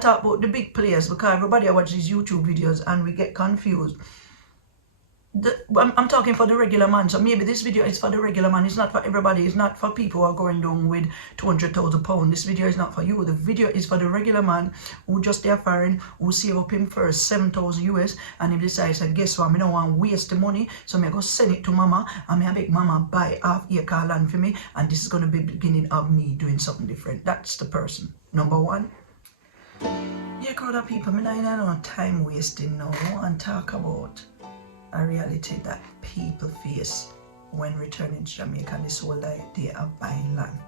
talk about the big players because everybody watches these YouTube videos and we get confused. I'm talking for the regular man, so maybe this video is for the regular man. It's not for everybody. It's not for people who are going down with £200,000. This video is not for you. The video is for the regular man who just there foreign, who save up him first 7,000 US, and he decides, guess what, I don't want to waste the money, so I'm going to send it to mama, and I make mama buy half acre land for me, and this is going to be the beginning of me doing something different. That's the person. Number one. Yeah, crowd of people, I don't know time wasting now. I want to talk about a reality that people face when returning to Jamaica, this whole idea of buying land.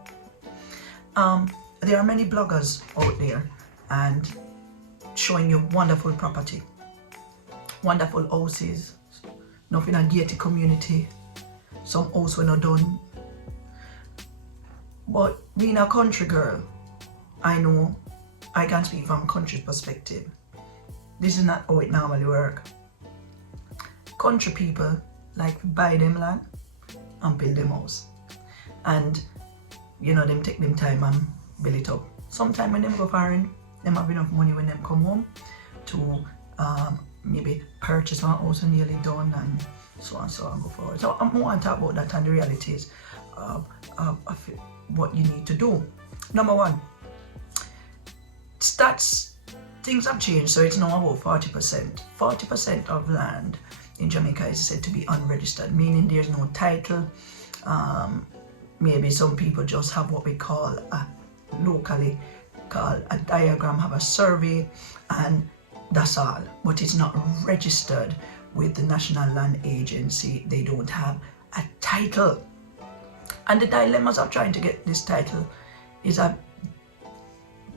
There are many bloggers out there and showing you wonderful property, wonderful houses, nothing a gated community, some house when not done. But being a country girl, I know I can speak from a country perspective. This is not how it normally works. Country people like to buy them land and build them house, and them take them time and build it up. Sometimes when them go foreign, them have enough money when them come home to maybe purchase one house and nearly done, and so on and go forward. So I want to talk about that and the realities of what you need to do. Number one, stats, things have changed, so it's now about 40%. 40% of land in Jamaica is said to be unregistered, meaning there's no title. Maybe some people just have what we call locally called a diagram, have a survey, and that's all. But it's not registered with the National Land Agency. They don't have a title. And the dilemmas of trying to get this title is a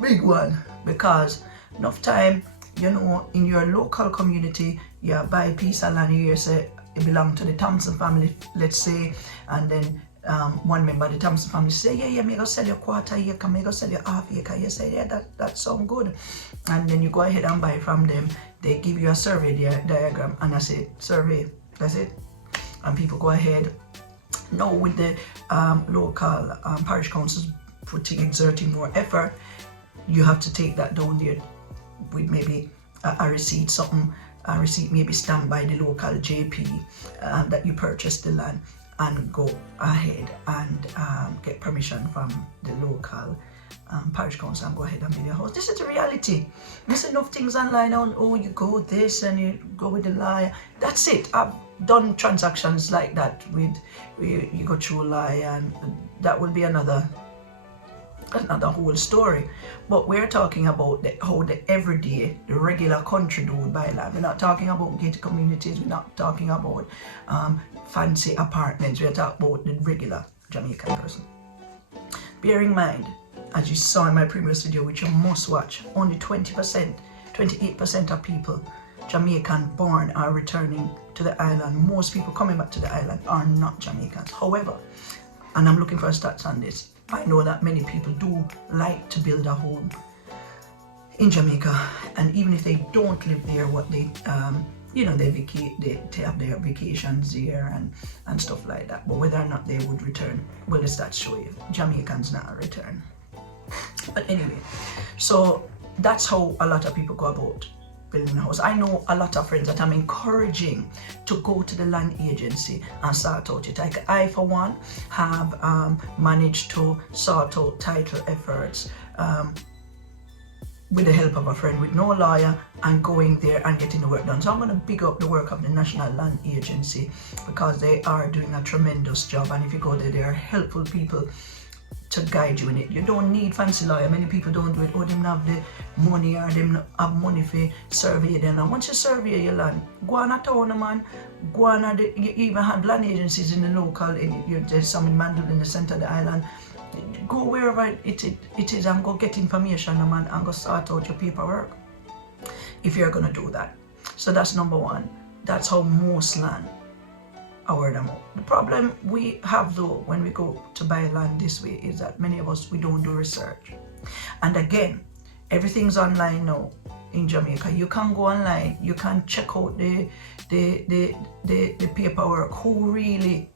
big one, because enough time, in your local community, you buy a piece of land, you say it belongs to the Thompson family, let's say, and then one member of the Thompson family say, yeah, me go sell your quarter acre, me go sell your half acre. You say, yeah, that sounds good. And then you go ahead and buy from them. They give you a survey diagram, and I say, survey, that's it. And people go ahead. Now with the local parish councils exerting more effort, you have to take that down there with maybe a receipt, a receipt maybe stamped by the local JP that you purchased the land, and go ahead and get permission from the local parish council and go ahead and build your house. This is the reality. There's enough things online on, you go this and you go with the lie. That's it. I've done transactions like that with you go through a lie, and that will be another whole story. But we're talking about how the everyday, the regular country dude buy land. We're not talking about gated communities. We're not talking about fancy apartments. We're talking about the regular Jamaican person. Bear in mind, as you saw in my previous video, which you must watch, only 28% of people Jamaican born are returning to the island. Most people coming back to the island are not Jamaicans. However, and I'm looking for stats on this, I know that many people do like to build a home in Jamaica, and even if they don't live there, what they they have their vacations there and stuff like that. But whether or not they would return, well, the stats show you Jamaicans not return. But anyway, so that's how a lot of people go about building a house. I know a lot of friends that I'm encouraging to go to the land agency and sort out it. Like I, for one, have managed to sort out title efforts with the help of a friend with no lawyer, and going there and getting the work done. So I'm going to big up the work of the National Land Agency, because they are doing a tremendous job, and if you go there, they are helpful people to guide you in it. You don't need fancy lawyer. Many people don't do it. Oh, them have the money, or them have money for survey them. And once you survey your land, go on a town, man. Go on you even have land agencies in the local. There's some in Mandel in the center of the island. Go wherever it is and go get information, man, and go sort out your paperwork if you're gonna do that. So that's number one. That's how most land are word of mouth. The problem we have though when we go to buy land this way is that many of us, we don't do research. And again, everything's online now in Jamaica. You can go online, you can check out the paperwork, who really,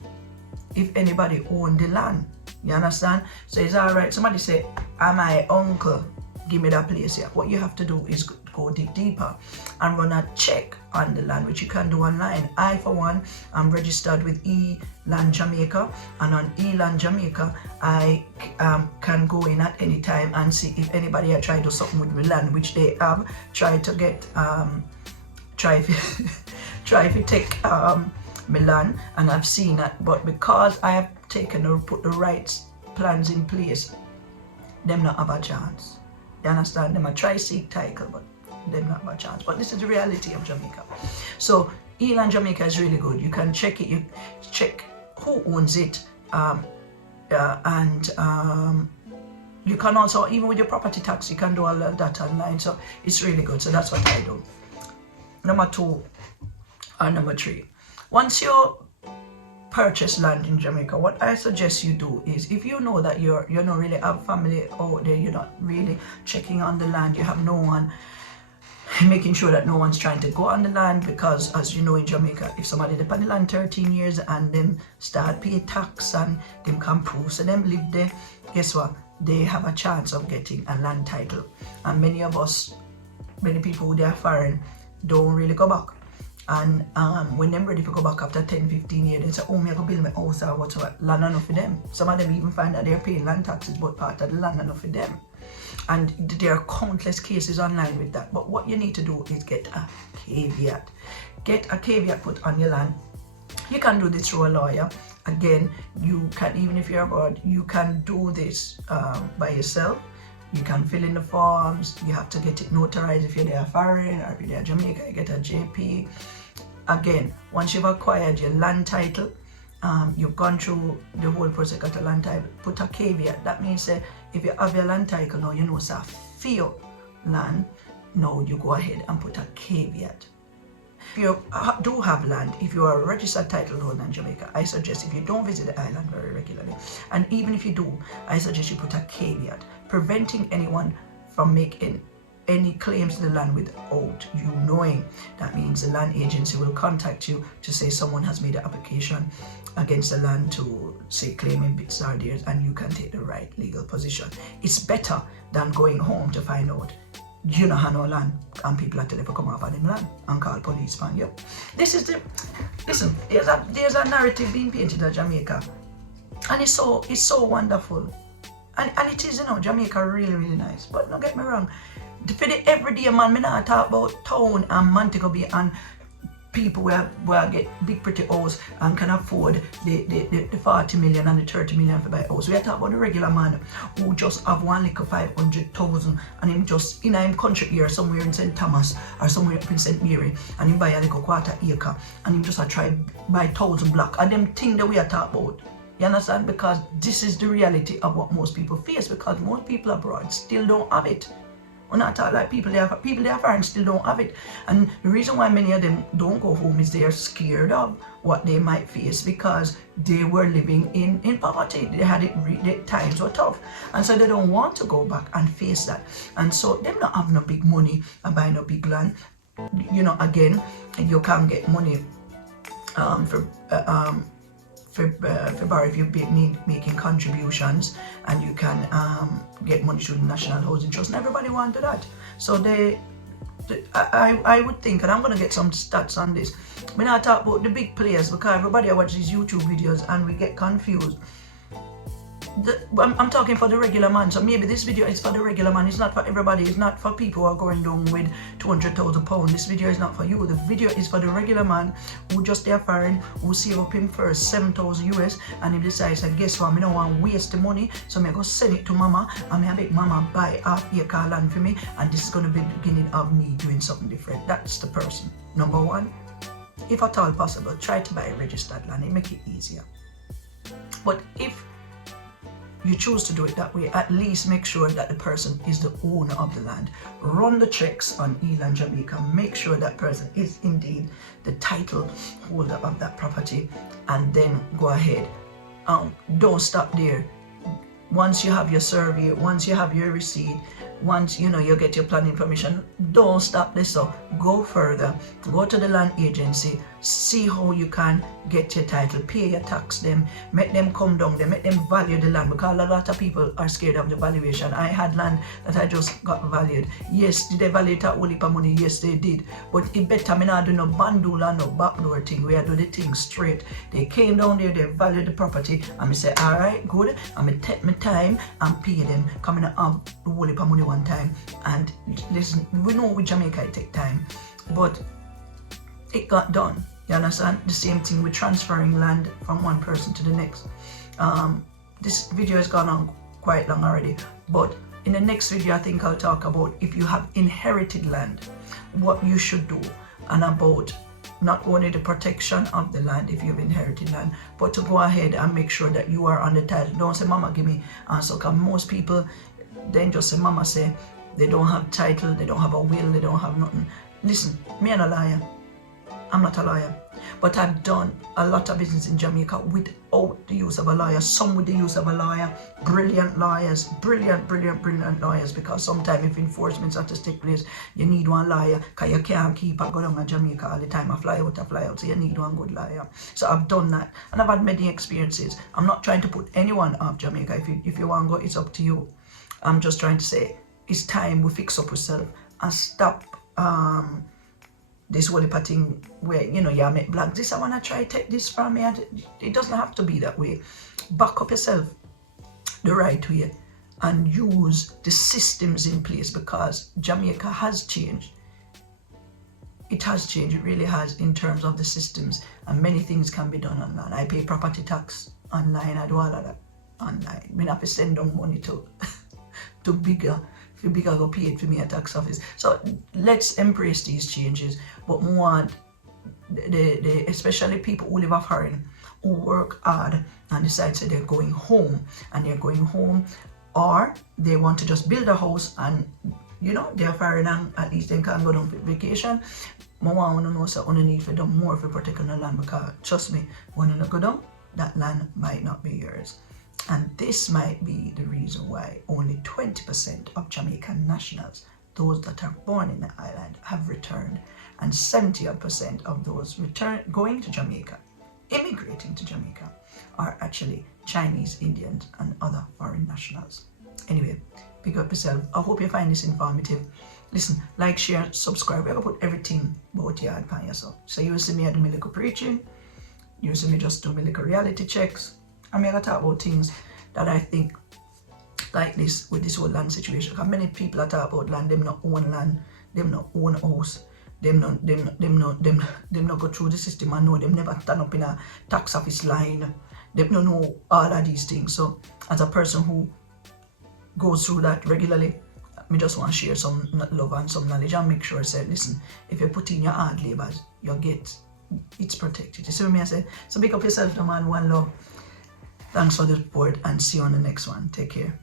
if anybody owned the land. You understand? So it's all right. Somebody say, "Am my uncle give me that place here. What you have to do is go dig deeper and run a check on the land, which you can do online. I, for one, am registered with Land Jamaica, and on Land Jamaica, I can go in at any time and see if anybody had tried to do something with my land, which they have tried to get, try if you take my land, and I've seen that. But because I have taken or put the right plans in place, them not have a chance. You understand? Them a try seek title, but them not have a chance. But this is the reality of Jamaica. So Land Jamaica is really good. You can check it. You check who owns it, and you can also, even with your property tax, you can do all of that online. So it's really good. So that's what I do. Number 2 and number 3. Once you purchase land in Jamaica, what I suggest you do is, if you know that you don't really have family out there, you're not really checking on the land, you have no one, making sure that no one's trying to go on the land, because as you know, in Jamaica, if somebody live on the land 13 years and them start pay tax and them can prove so them live there, guess what? They have a chance of getting a land title. And many people who are foreign don't really go back. And when they're ready to go back after 10-15 years, they say, oh, me I go build my house or whatever. Land enough for them. Some of them even find that they're paying land taxes, but part of the land enough for them. And there are countless cases online with that. But what you need to do is get a caveat. Get a caveat put on your land. You can do this through a lawyer. Again, you can, even if you're abroad, you can do this by yourself. You can fill in the forms. You have to get it notarized if you're there foreign, or if you're there Jamaica, you get a JP. Again, once you've acquired your land title, you've gone through the whole process, got a land title, put a caveat. That means if you have your land title now, you know it's a for land, now you go ahead and put a caveat. If you do have land, if you are a registered title holder in Jamaica, I suggest, if you don't visit the island very regularly, and even if you do, I suggest you put a caveat, preventing anyone from making any claims to the land without you knowing. That means the land agency will contact you to say someone has made an application against the land to say claiming bits are theirs, and you can take the right legal position. It's better than going home to find out you don't have no land and people are telling you to come off of them land and call police for you. Listen, there's a narrative being painted of Jamaica, and it's so wonderful. And it is, Jamaica really, really nice. But don't get me wrong, for the everyday man, me not talk about town and Montego Bay and people where get big pretty house and can afford the 40 million and the 30 million for buy house. We are talking about the regular man who just have one little 500,000 and him just in him country here somewhere in St. Thomas or somewhere up in St. Mary, and him buy a little quarter acre and him just a try buy 1,000 block, and them thing that we are talking about. You understand? Because this is the reality of what most people face, because most people abroad still don't have it. We're not talking like people they are foreign still don't have it. And the reason why many of them don't go home is they're scared of what they might face, because they were living in poverty. They had it, times were tough. And so they don't want to go back and face that. And so them not have no big money and buy no big land. Again, you can't get money for if you're making contributions, and you can get money through the National Housing Trust, and everybody wanted that. So I would think, and I'm going to get some stats on this, when I talk about the big players, because everybody watches these YouTube videos and we get confused. I'm talking for the regular man, so maybe this video is for the regular man. It's not for everybody. It's not for people who are going down with £200,000. This video is not for you. The video is for the regular man who just there foreign, who save up him first 7,000 US, and he decides that, guess what, I don't want to waste the money, so I go send it to mama, and I make mama buy half acre land for me, and this is going to be the beginning of me doing something different. That's the person. Number one, if at all possible, try to buy registered land. It make it easier. But if you choose to do it that way, at least make sure that the person is the owner of the land. Run the checks on Land Jamaica. Make sure that person is indeed the title holder of that property, and then go ahead. Don't stop there. Once you have your survey, once you have your receipt, once you get your planning permission, don't stop this up. Go further. Go to the land agency, see how you can get your title, pay your tax them, make them come down there, make them value the land, because a lot of people are scared of the valuation. I had land that I just got valued. Yes, did they value it at whole heap of money? Yes, they did. But it better me not do no bandula and no backdoor thing, where I do the thing straight. They came down there, they valued the property, and me say, alright, good, and me take my time and pay them, coming up the whole heap of money one time. And listen, we know with Jamaica it take time, but it got done. You understand? The same thing with transferring land from one person to the next. This video has gone on quite long already, but in the next video I think I'll talk about if you have inherited land, what you should do, and about not only the protection of the land if you've inherited land, but to go ahead and make sure that you are on the title. Don't say, mama give me answer, because most people then just say, mama say they don't have title, they don't have a will, they don't have nothing. Listen, me and a liar. I'm not a lawyer, but I've done a lot of business in Jamaica without the use of a lawyer, some with the use of a lawyer, brilliant lawyers, brilliant lawyers, because sometimes if enforcement has to take place, you need one lawyer, because you can't keep going on in Jamaica all the time, a fly out, so you need one good lawyer. So I've done that, and I've had many experiences. I'm not trying to put anyone off Jamaica. If you want to go, it's up to you. I'm just trying to say, it's time we fix up ourselves and stop this whole thing where, you know, you make black this, I want to try to take this from me. It doesn't have to be that way. Back up yourself the right way and use the systems in place, because Jamaica has changed. It has changed, it really has, in terms of the systems, and many things can be done online. I pay property tax online, I do all of that online. I have to send down money to bigger go pay it for me at tax office. So let's embrace these changes, but we want the especially people who live off foreign, who work hard and decide that they're going home, or they want to just build a house and, you know, they're foreign and at least they can go down for vacation. I want to know, so I need for them more for protecting the land, because trust me, when you go down, that land might not be yours. And this might be the reason why only 20% of Jamaican nationals, those that are born in the island, have returned, and 70% of those going to Jamaica, immigrating to Jamaica, are actually Chinese, Indians, and other foreign nationals. Anyway, pick up yourself. I hope you find this informative. Listen, like, share, subscribe. We're going to put everything about you upon yourself. So you will see me do my little preaching, you will see me just do my little reality checks. I'm going to talk about things that I think, like this, with this whole land situation. Because many people are talking about land, them not own land, them not own house, them not go through the system and know, them never stand up in a tax office line, them don't know all of these things. So as a person who goes through that regularly, me just want to share some love and some knowledge and make sure I say, listen, if you put in your hard labor, you get, it's protected. You see what I say? So pick up yourself, no man, one love. Thanks for the support, and see you on the next one. Take care.